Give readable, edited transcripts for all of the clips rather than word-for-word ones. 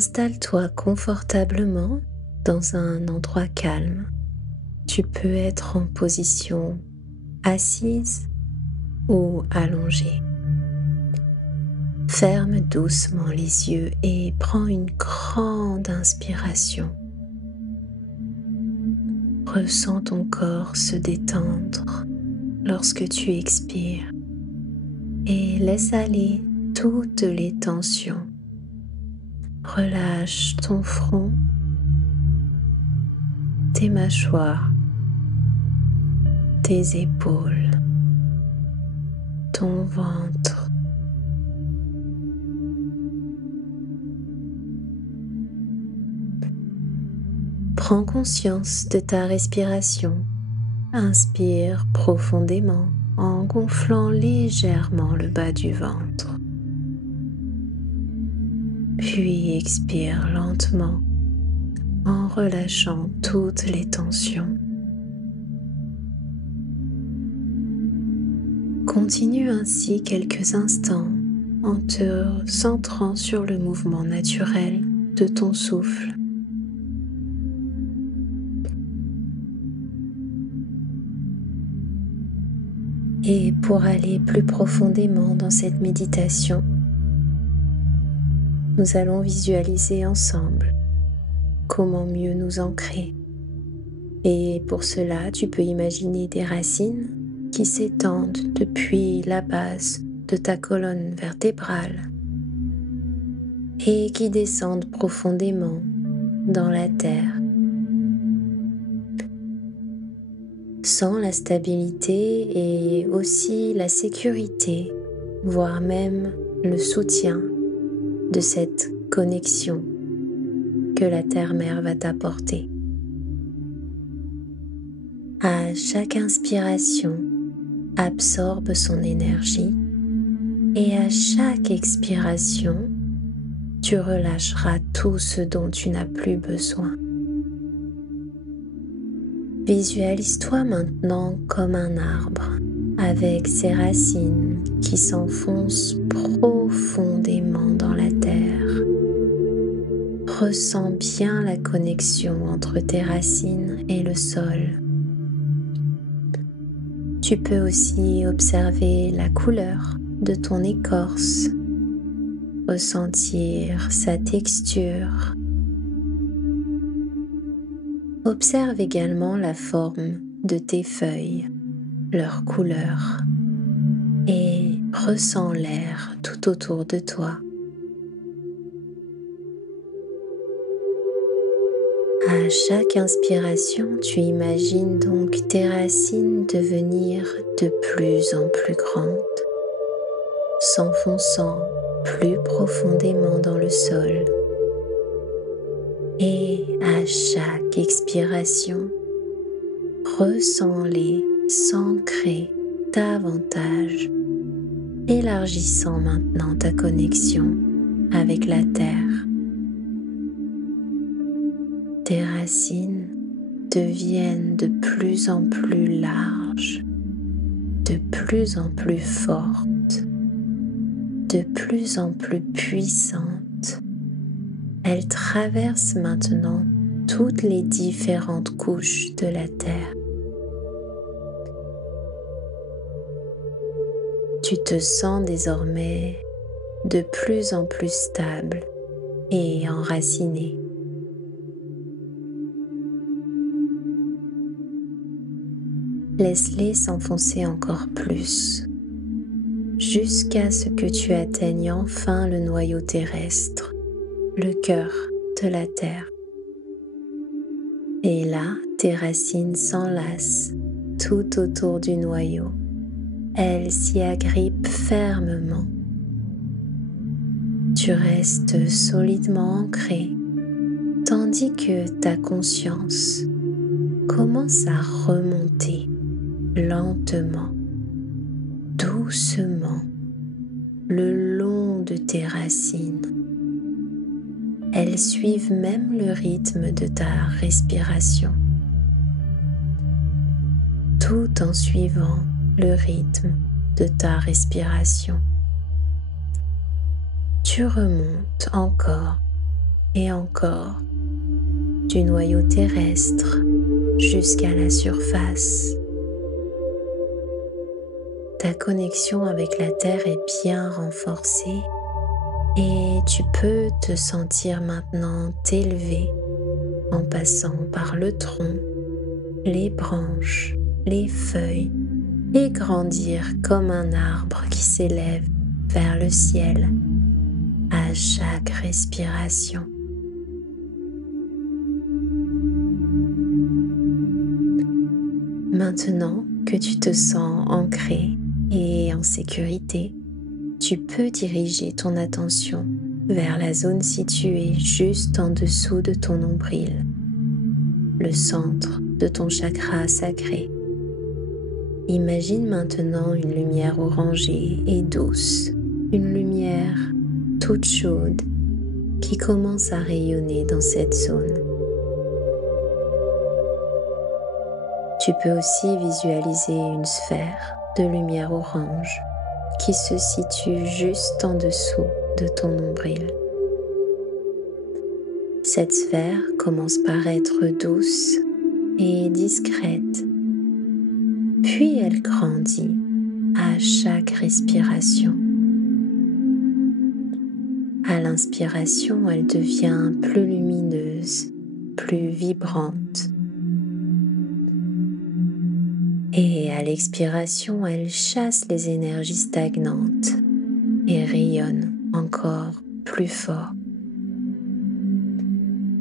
Installe-toi confortablement dans un endroit calme. Tu peux être en position assise ou allongée. Ferme doucement les yeux et prends une grande inspiration. Ressens ton corps se détendre lorsque tu expires et laisse aller toutes les tensions. Relâche ton front, tes mâchoires, tes épaules, ton ventre. Prends conscience de ta respiration. Inspire profondément en gonflant légèrement le bas du ventre. Puis expire lentement en relâchant toutes les tensions. Continue ainsi quelques instants en te centrant sur le mouvement naturel de ton souffle. Et pour aller plus profondément dans cette méditation, nous allons visualiser ensemble comment mieux nous ancrer. Et pour cela, tu peux imaginer des racines qui s'étendent depuis la base de ta colonne vertébrale et qui descendent profondément dans la terre. Sens la stabilité et aussi la sécurité, voire même le soutien de cette connexion que la terre-mère va t'apporter. À chaque inspiration, absorbe son énergie et à chaque expiration, tu relâcheras tout ce dont tu n'as plus besoin. Visualise-toi maintenant comme un arbre avec ses racines qui s'enfoncent profondément dans la terre. Ressens bien la connexion entre tes racines et le sol. Tu peux aussi observer la couleur de ton écorce, ressentir sa texture. Observe également la forme de tes feuilles, leur couleur, et ressens l'air tout autour de toi. À chaque inspiration, tu imagines donc tes racines devenir de plus en plus grandes, s'enfonçant plus profondément dans le sol. Et à chaque expiration, ressens-les s'ancrer davantage, élargissant maintenant ta connexion avec la terre. Tes racines deviennent de plus en plus larges, de plus en plus fortes, de plus en plus puissantes. Elles traversent maintenant toutes les différentes couches de la terre. Tu te sens désormais de plus en plus stable et enraciné. Laisse-les s'enfoncer encore plus, jusqu'à ce que tu atteignes enfin le noyau terrestre, le cœur de la terre. Et là, tes racines s'enlacent tout autour du noyau. Elles s'y agrippent fermement. Tu restes solidement ancré, tandis que ta conscience commence à remonter lentement, doucement, le long de tes racines. Elles suivent même le rythme de ta respiration, tout en suivant le rythme de ta respiration. Tu remontes encore et encore, du noyau terrestre jusqu'à la surface. Ta connexion avec la Terre est bien renforcée et tu peux te sentir maintenant t'élever en passant par le tronc, les branches, les feuilles et grandir comme un arbre qui s'élève vers le ciel à chaque respiration. Maintenant que tu te sens ancré et en sécurité, tu peux diriger ton attention vers la zone située juste en dessous de ton nombril, le centre de ton chakra sacré. Imagine maintenant une lumière orangée et douce, une lumière toute chaude qui commence à rayonner dans cette zone. Tu peux aussi visualiser une sphère de lumière orange qui se situe juste en dessous de ton nombril. Cette sphère commence par être douce et discrète, puis elle grandit à chaque respiration. À l'inspiration, elle devient plus lumineuse, plus vibrante. Et à l'expiration, elle chasse les énergies stagnantes et rayonne encore plus fort.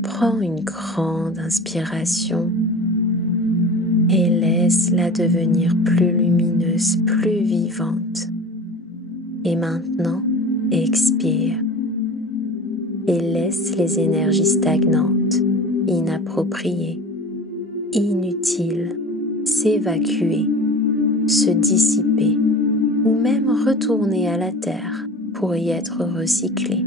Prends une grande inspiration et laisse-la devenir plus lumineuse, plus vivante. Et maintenant, expire et laisse les énergies stagnantes, inappropriées, inutiles, s'évacuer, se dissiper ou même retourner à la terre pour y être recyclé.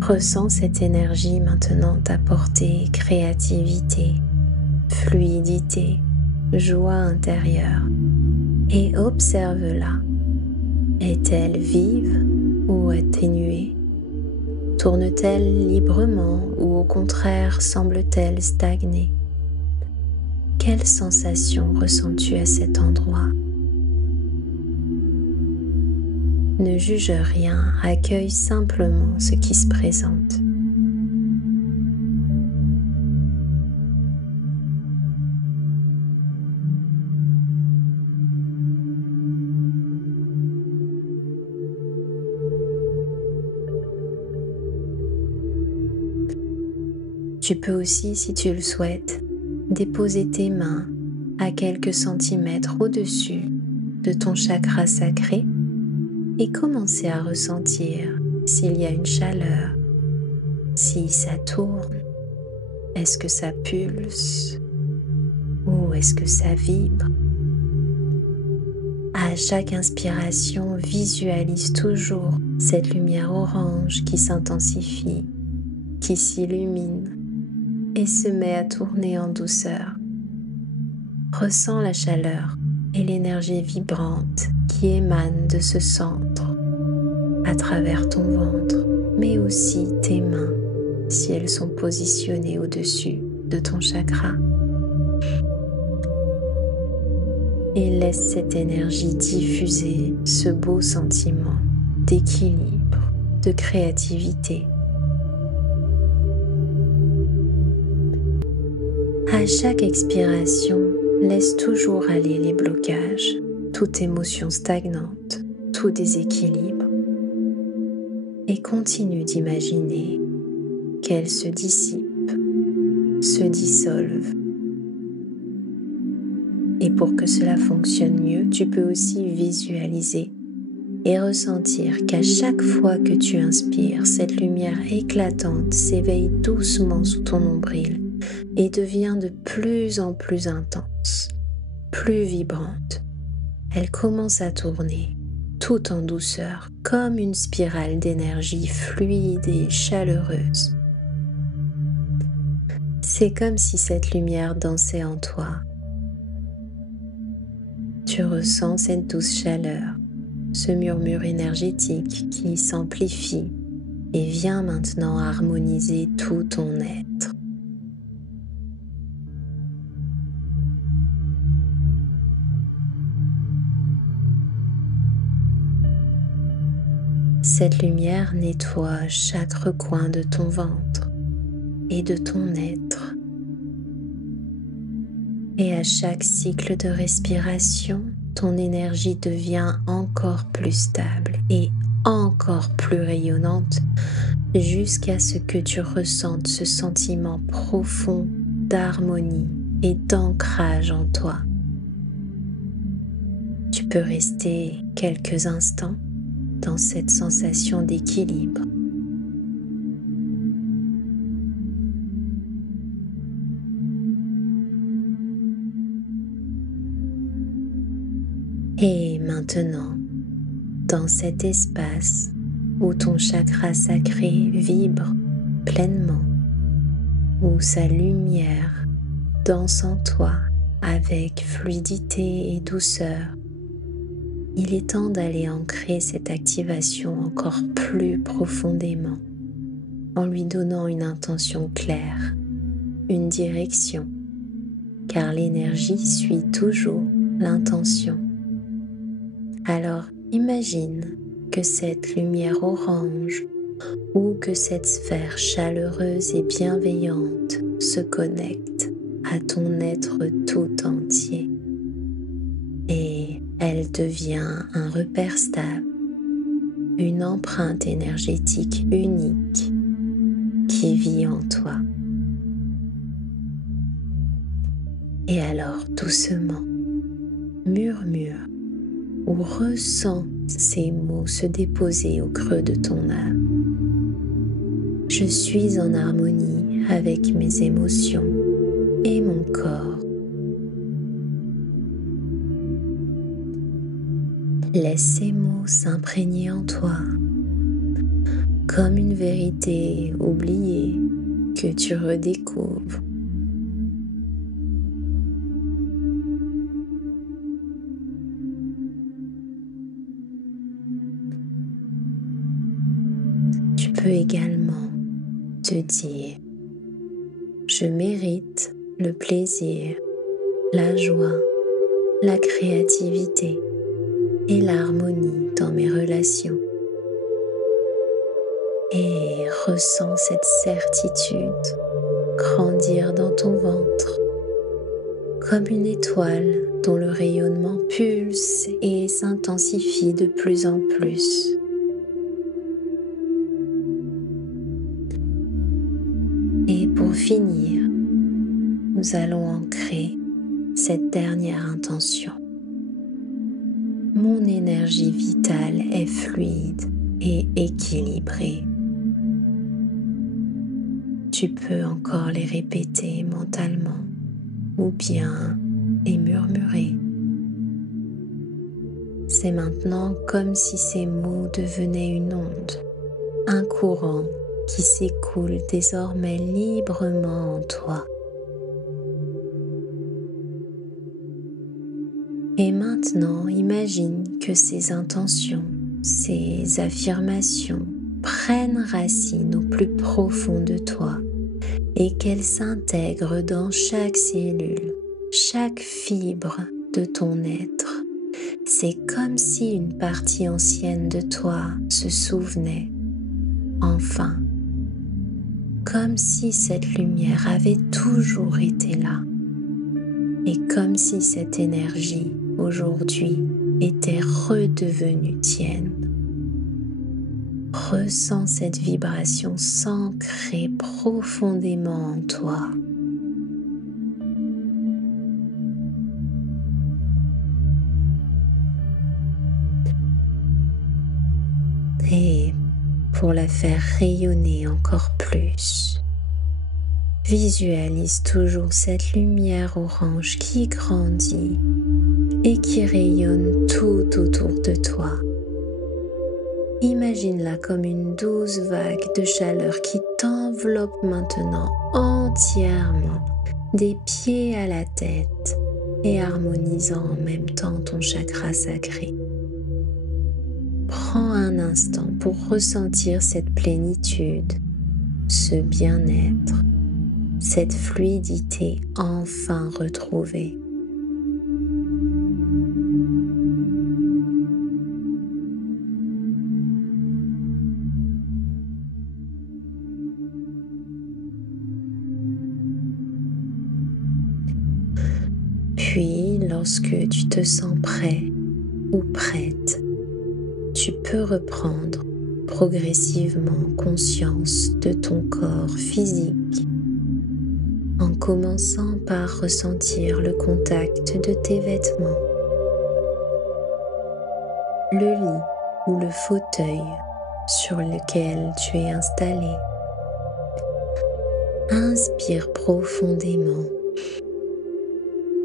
Ressens cette énergie maintenant t'apporter créativité, fluidité, joie intérieure et observe-la. Est-elle vive ou atténuée? Tourne-t-elle librement ou au contraire semble-t-elle stagner? Quelle sensation ressens-tu à cet endroit? Ne juge rien, accueille simplement ce qui se présente. Tu peux aussi, si tu le souhaites, déposer tes mains à quelques centimètres au-dessus de ton chakra sacré et commencer à ressentir s'il y a une chaleur, si ça tourne, est-ce que ça pulse ou est-ce que ça vibre. À chaque inspiration, visualise toujours cette lumière orange qui s'intensifie, qui s'illumine et se met à tourner en douceur. Ressens la chaleur et l'énergie vibrante qui émane de ce centre à travers ton ventre, mais aussi tes mains si elles sont positionnées au-dessus de ton chakra. Et laisse cette énergie diffuser ce beau sentiment d'équilibre, de créativité. À chaque expiration, laisse toujours aller les blocages, toute émotion stagnante, tout déséquilibre et continue d'imaginer qu'elle se dissipe, se dissolve. Et pour que cela fonctionne mieux, tu peux aussi visualiser et ressentir qu'à chaque fois que tu inspires, cette lumière éclatante s'éveille doucement sous ton nombril et devient de plus en plus intense, plus vibrante. Elle commence à tourner, tout en douceur, comme une spirale d'énergie fluide et chaleureuse. C'est comme si cette lumière dansait en toi. Tu ressens cette douce chaleur ce murmure énergétique qui s'amplifie et vient maintenant harmoniser tout ton être. Cette lumière nettoie chaque recoin de ton ventre et de ton être. Et à chaque cycle de respiration, ton énergie devient encore plus stable et encore plus rayonnante jusqu'à ce que tu ressentes ce sentiment profond d'harmonie et d'ancrage en toi. Tu peux rester quelques instants dans cette sensation d'équilibre. Et maintenant, dans cet espace où ton chakra sacré vibre pleinement, où sa lumière danse en toi avec fluidité et douceur, il est temps d'aller ancrer cette activation encore plus profondément en lui donnant une intention claire, une direction, car l'énergie suit toujours l'intention. Alors imagine que cette lumière orange ou que cette sphère chaleureuse et bienveillante se connecte à ton être tout entier et elle devient un repère stable, une empreinte énergétique unique qui vit en toi. Et alors doucement, murmure ou ressens ces mots se déposer au creux de ton âme. Je suis en harmonie avec mes émotions et mon corps. Laisse ces mots s'imprégner en toi comme une vérité oubliée que tu redécouvres. Tu peux également te dire: je mérite le plaisir, la joie, la créativité et l'harmonie dans mes relations. Et ressens cette certitude grandir dans ton ventre comme une étoile dont le rayonnement pulse et s'intensifie de plus en plus. Et pour finir, nous allons ancrer cette dernière intention. Mon énergie vitale est fluide et équilibrée. Tu peux encore les répéter mentalement ou bien les murmurer. C'est maintenant comme si ces mots devenaient une onde, un courant qui s'écoule désormais librement en toi. Et maintenant, imagine que ces intentions, ces affirmations prennent racine au plus profond de toi et qu'elles s'intègrent dans chaque cellule, chaque fibre de ton être. C'est comme si une partie ancienne de toi se souvenait, enfin, comme si cette lumière avait toujours été là et comme si cette énergie aujourd'hui était redevenue tienne. Ressens cette vibration s'ancrer profondément en toi. Et pour la faire rayonner encore plus, visualise toujours cette lumière orange qui grandit et qui rayonne tout autour de toi. Imagine-la comme une douce vague de chaleur qui t'enveloppe maintenant entièrement, des pieds à la tête, et harmonisant en même temps ton chakra sacré. Prends un instant pour ressentir cette plénitude, ce bien-être, cette fluidité enfin retrouvée. Puis, lorsque tu te sens prêt ou prête, tu peux reprendre progressivement conscience de ton corps physique en commençant par ressentir le contact de tes vêtements, le lit ou le fauteuil sur lequel tu es installé. Inspire profondément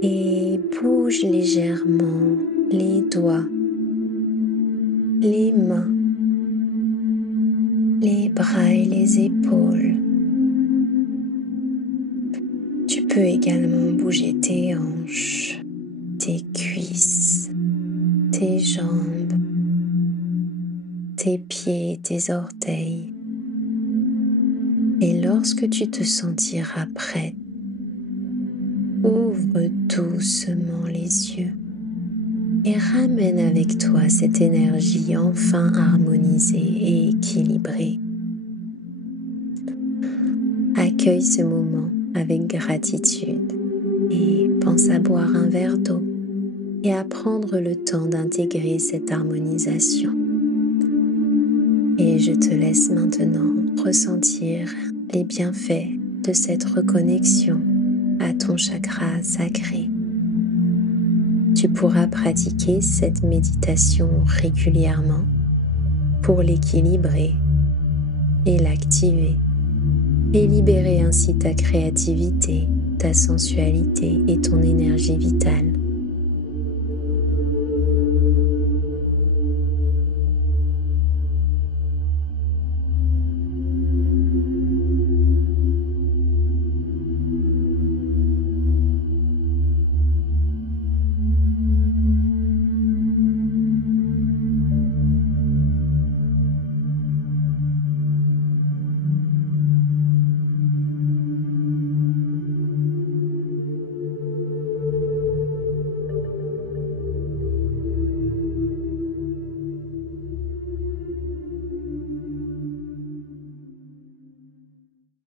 et bouge légèrement les doigts, les mains, les bras et les épaules. Tu peux également bouger tes hanches, tes cuisses, tes jambes, tes pieds et tes orteils. Et lorsque tu te sentiras prête, ouvre doucement les yeux et ramène avec toi cette énergie enfin harmonisée et équilibrée. Accueille ce moment avec gratitude et pense à boire un verre d'eau et à prendre le temps d'intégrer cette harmonisation. Et je te laisse maintenant ressentir les bienfaits de cette reconnexion à ton chakra sacré. Tu pourras pratiquer cette méditation régulièrement pour l'équilibrer et l'activer et libérer ainsi ta créativité, ta sensualité et ton énergie vitale.